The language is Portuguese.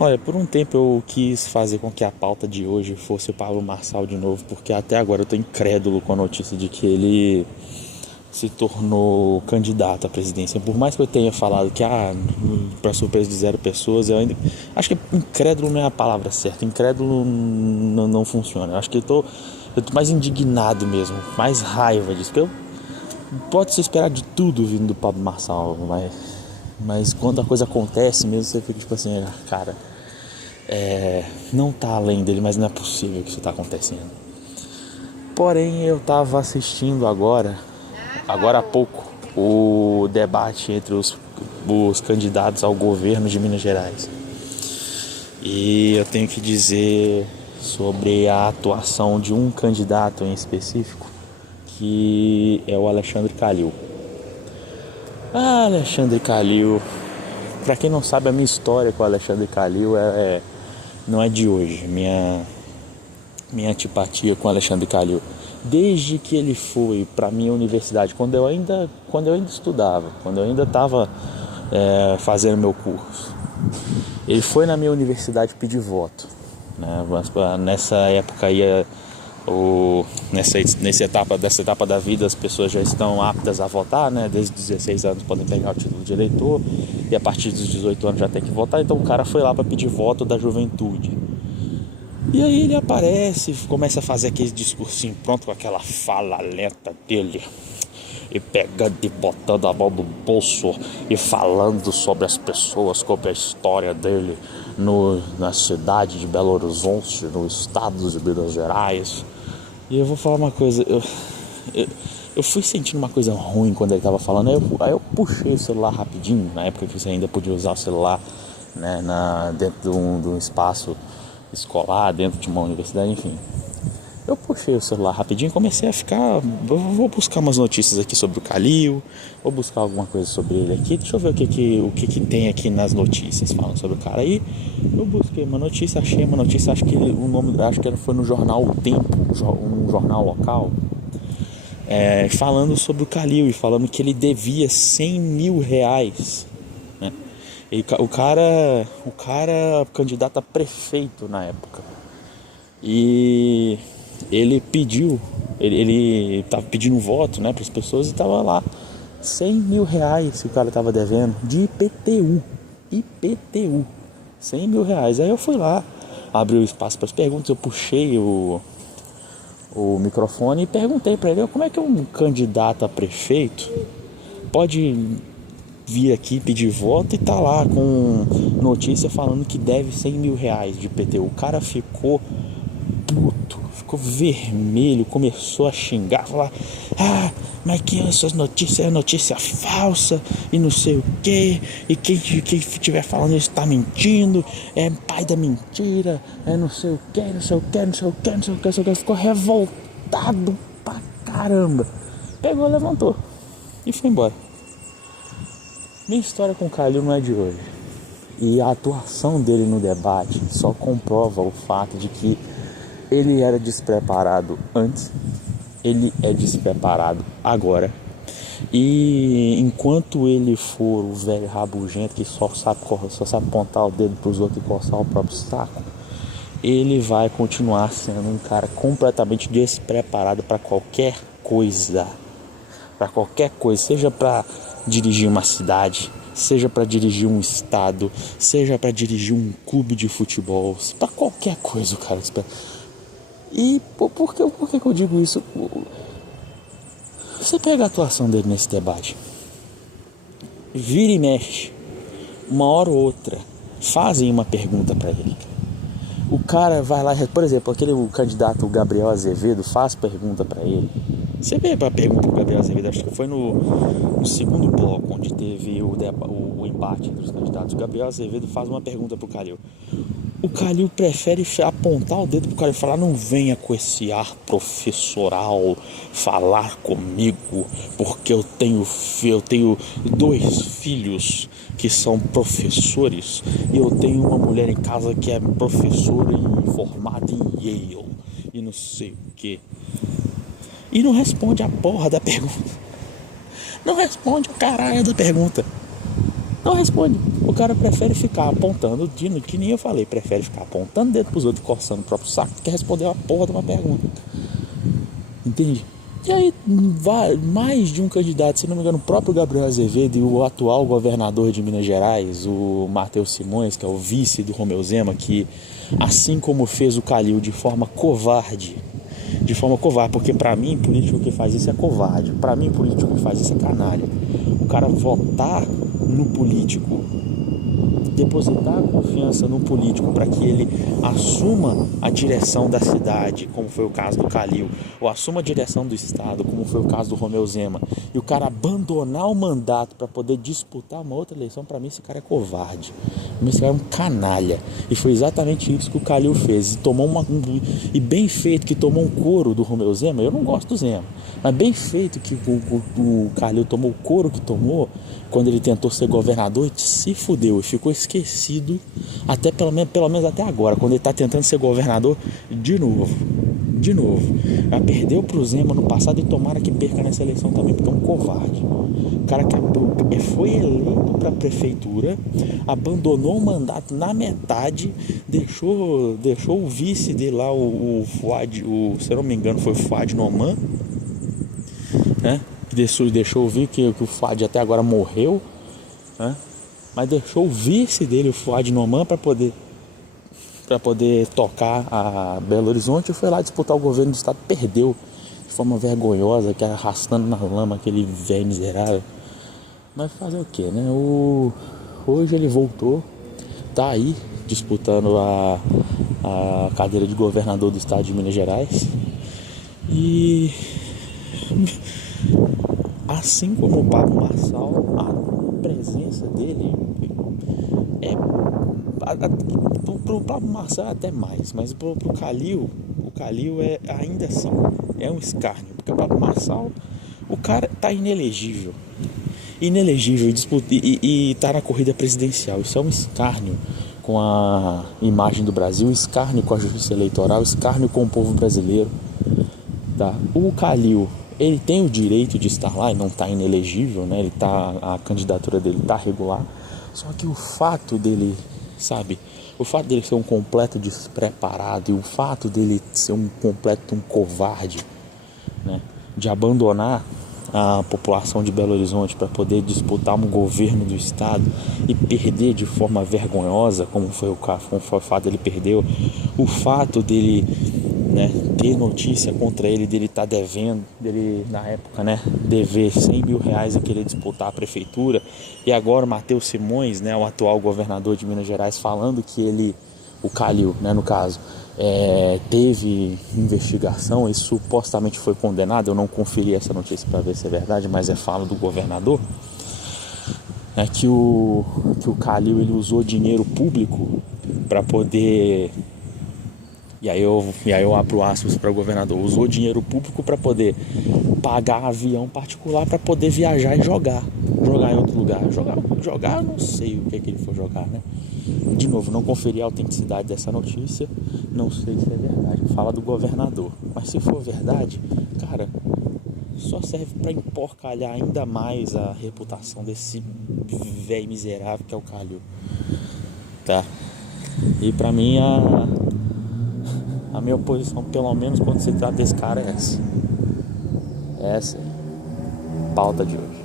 Olha, por um tempo eu quis fazer com que a pauta de hoje fosse o Pablo Marçal de novo, porque até agora eu tô incrédulo com a notícia de que ele se tornou candidato à presidência. Por mais que eu tenha falado que, para surpresa de zero pessoas, eu ainda acho que incrédulo não é a palavra certa. Incrédulo não funciona. Eu acho que eu tô mais indignado mesmo, mais raiva disso. Porque pode se esperar de tudo vindo do Pablo Marçal, mas quando a coisa acontece mesmo, você fica tipo assim, cara, não tá além dele, mas não é possível que isso tá acontecendo. Porém, eu tava assistindo agora há pouco, o debate entre os candidatos ao governo de Minas Gerais. E eu tenho que dizer sobre a atuação de um candidato em específico, que é o Alexandre Calil. Alexandre Calil, para quem não sabe, a minha história com o Alexandre Calil não é de hoje. Minha antipatia com o Alexandre Calil, desde que ele foi para minha universidade, quando eu ainda estudava, quando eu ainda estava fazendo meu curso. Ele foi na minha universidade pedir voto, né? Nessa época aí, nessa etapa da vida, as pessoas já estão aptas a votar, né? Desde os 16 anos podem pegar o título de eleitor, e a partir dos 18 anos já tem que votar. Então o cara foi lá para pedir voto da juventude. E aí ele aparece, começa a fazer aquele discursinho pronto, com aquela fala lenta dele, e pegando e botando a mão no bolso e falando sobre as pessoas, sobre a história dele na cidade de Belo Horizonte, no estado de Minas Gerais. E eu vou falar uma coisa, eu fui sentindo uma coisa ruim quando ele tava falando. Aí eu puxei o celular rapidinho, na época que você ainda podia usar o celular, né, dentro de um espaço escolar, dentro de uma universidade, enfim. Eu puxei o celular rapidinho e comecei a ficar. Vou buscar umas notícias aqui sobre o Calil, vou buscar alguma coisa sobre ele aqui. Deixa eu ver o que tem aqui nas notícias falando sobre o cara. Aí eu busquei uma notícia, achei uma notícia, acho que foi no jornal O Tempo, um jornal local, falando sobre o Calil e falando que ele devia 100 mil reais, né? E o cara candidato a prefeito na época. E ele tava pedindo voto, né, para as pessoas, e tava lá 100 mil reais que o cara tava devendo de IPTU, 100 mil reais. Aí eu fui lá, abri o espaço para as perguntas, eu puxei o microfone e perguntei para ele: como é que um candidato a prefeito pode vir aqui pedir voto e tá lá com notícia falando que deve 100 mil reais de IPTU? O cara ficou puto, ficou vermelho, começou a xingar, falar: mas que essas notícias é notícia falsa e não sei o que, e quem estiver falando isso tá mentindo, é pai da mentira, é não sei o que, não sei o que, não sei o que, não sei o que, não sei o que. Ficou revoltado pra caramba, pegou, levantou e foi embora. Minha história com o Calil não é de hoje, e a atuação dele no debate só comprova o fato de que ele era despreparado antes, ele é despreparado agora. E enquanto ele for o velho rabugento que só sabe apontar o dedo para os outros e coçar o próprio saco, ele vai continuar sendo um cara completamente despreparado para qualquer coisa. Seja para dirigir uma cidade, seja para dirigir um estado, seja para dirigir um clube de futebol, para qualquer coisa o cara espera. E por que eu digo isso? Você pega a atuação dele nesse debate, vira e mexe, uma hora ou outra fazem uma pergunta para ele, o cara vai lá, por exemplo, o candidato Gabriel Azevedo faz pergunta para ele. Você vê a pergunta do Gabriel Azevedo, acho que foi no segundo bloco, onde teve o embate entre os candidatos. O Gabriel Azevedo faz uma pergunta pro Calil. O Calil prefere apontar o dedo pro Calil e falar: não venha com esse ar professoral falar comigo, porque eu tenho 2 filhos que são professores, e eu tenho uma mulher em casa que é professora e formada em Yale e não sei o que. E não responde a porra da pergunta. Não responde o caralho da pergunta. Não responde. O cara prefere ficar apontando, que nem eu falei, prefere ficar apontando o dedo pros outros e coçando o próprio saco, que quer responder uma porra de uma pergunta. Entende? E aí, mais de um candidato, se não me engano, o próprio Gabriel Azevedo e o atual governador de Minas Gerais, o Matheus Simões, que é o vice do Romeu Zema, que assim como fez o Calil de forma covarde, porque pra mim, político que faz isso é covarde, pra mim, político que faz isso é canalha. O cara votar no político, depositar a confiança no político para que ele assuma a direção da cidade, como foi o caso do Calil, ou assuma a direção do estado, como foi o caso do Romeu Zema, e o cara abandonar o mandato para poder disputar uma outra eleição, para mim esse cara é covarde, para mim esse cara é um canalha, e foi exatamente isso que o Calil fez, e bem feito que tomou um couro do Romeu Zema. Eu não gosto do Zema, mas bem feito que o Calil tomou o couro que tomou quando ele tentou ser governador e se fudeu e ficou esquecido até pelo menos até agora, quando ele está tentando ser governador de novo. Já perdeu pro Zema no passado e tomara que perca nessa eleição também, porque é um covarde. O cara que foi eleito para a prefeitura, abandonou o mandato na metade, deixou o vice dele lá, o Fuad, se eu não me engano foi o Fuad Noman, né? Deixou ouvir que o Fuad até agora morreu, né? Mas deixou o vice dele, o Fuad Noman, para poder tocar a Belo Horizonte, e foi lá disputar o governo do estado, perdeu de forma vergonhosa, que arrastando na lama aquele velho miserável. Mas fazer o que, né? Hoje ele voltou, tá aí disputando a cadeira de governador do estado de Minas Gerais, e assim como o Pablo Marçal, a presença dele pro Pablo Marçal é até mais, mas pro Calil, o Calil é ainda assim, é um escárnio, porque o Pablo Marçal, o cara tá inelegível e tá na corrida presidencial. Isso é um escárnio com a imagem do Brasil, escárnio com a justiça eleitoral, escárnio com o povo brasileiro, tá? O Calil, ele tem o direito de estar lá e não tá inelegível, né? A candidatura dele tá regular, só que o fato dele ser um completo despreparado, e o fato dele ser um covarde, né, de abandonar a população de Belo Horizonte para poder disputar um governo do estado e perder de forma vergonhosa, como foi o fato dele perdeu, o fato dele, né, ter notícia contra ele, dele estar devendo, dele na época, né, dever 100 mil reais e querer disputar a prefeitura, e agora o Matheus Simões, né, o atual governador de Minas Gerais, falando que ele, o Calil, né, no caso, teve investigação e supostamente foi condenado. Eu não conferi essa notícia para ver se é verdade, mas é fala do governador, que o Calil, ele usou dinheiro público para poder, e aí eu abro aspas para o governador, usou dinheiro público para poder pagar avião particular para poder viajar e jogar em outro lugar. Jogar, eu não sei o que ele for jogar, né? De novo, não conferi a autenticidade dessa notícia, não sei se é verdade, fala do governador. Mas se for verdade, cara, só serve para emporcalhar ainda mais a reputação desse velho miserável que é o Calil, tá? E pra mim a minha oposição, pelo menos quando se trata desse cara, é essa. Essa é a pauta de hoje.